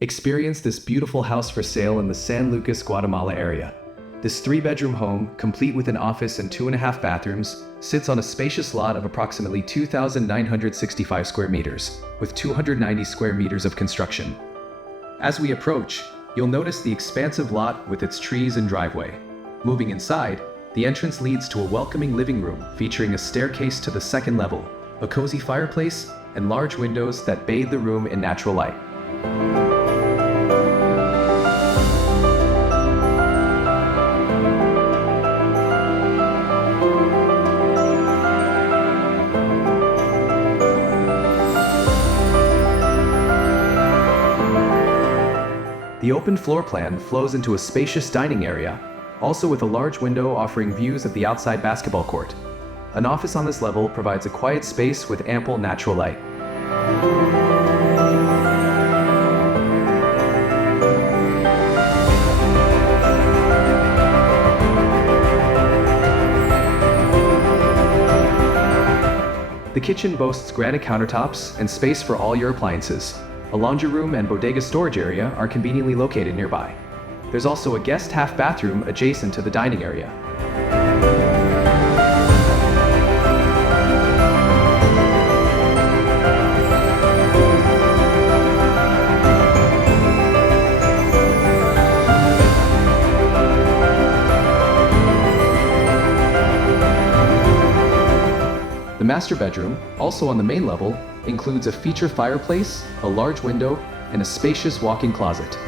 Experience this beautiful house for sale in the San Lucas, Guatemala area. This 3-bedroom home, complete with an office and 2.5 bathrooms, sits on a spacious lot of approximately 2,965 square meters, with 290 square meters of construction. As we approach, you'll notice the expansive lot with its trees and driveway. Moving inside, the entrance leads to a welcoming living room featuring a staircase to the second level, a cozy fireplace, and large windows that bathe the room in natural light. The open floor plan flows into a spacious dining area, also with a large window offering views of the outside basketball court. An office on this level provides a quiet space with ample natural light. The kitchen boasts granite countertops and space for all your appliances. A laundry room and bodega storage area are conveniently located nearby. There's also a guest half bathroom adjacent to the dining area. The master bedroom, also on the main level, includes a feature fireplace, a large window, and a spacious walk-in closet.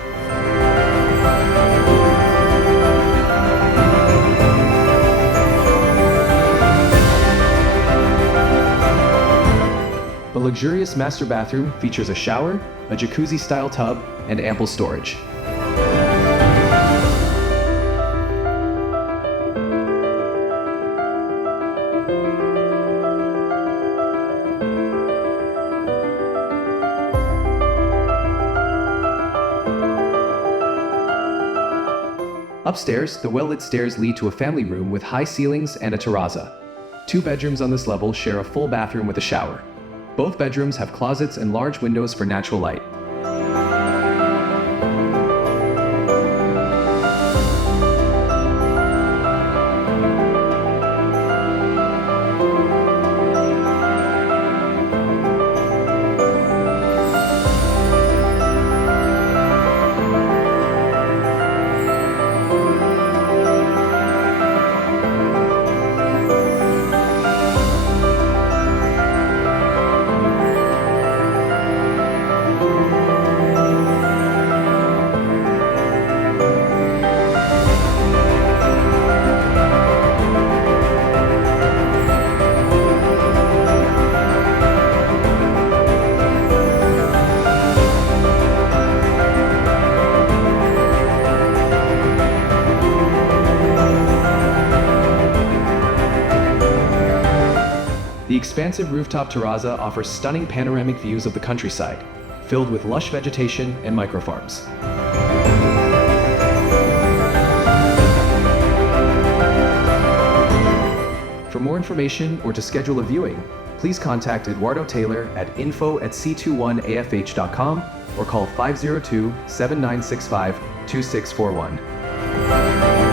The luxurious master bathroom features a shower, a jacuzzi-style tub, and ample storage. Upstairs, the well-lit stairs lead to a family room with high ceilings and a terrazza. 2 bedrooms on this level share a full bathroom with a shower. Both bedrooms have closets and large windows for natural light. The expansive rooftop terrazza offers stunning panoramic views of the countryside, filled with lush vegetation and microfarms. For more information or to schedule a viewing, please contact Eduardo Taylor at info@c21afh.com or call 502-7965-2641.